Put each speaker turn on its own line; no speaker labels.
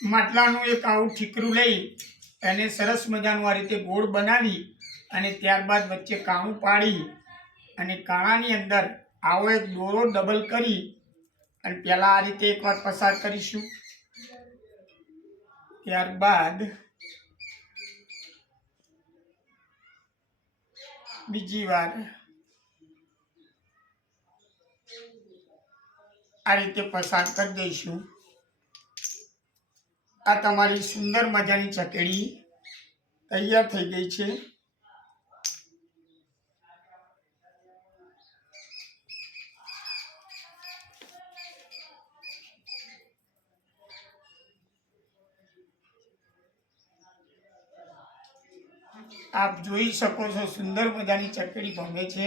માટલાનું એક આવું ઠીકરું લઈ એને સરસ મજાનું આ રીતે ગોળ બનાવી અને ત્યારબાદ વચ્ચે કાણું પાડી અને કાણાની અંદર આવો એક દોરો ડબલ કરી અને પહેલાં આ રીતે એકવાર પસાર કરીશું. ત્યારબાદ બીજી વાર આ રીતે પસાર કરી દઈશું. આ તમારી સુંદર મજાની ચકડી તૈયાર થઈ ગઈ છે. આપ જોઈ શકો છો સુંદર મજાની ચકડી ભમે છે.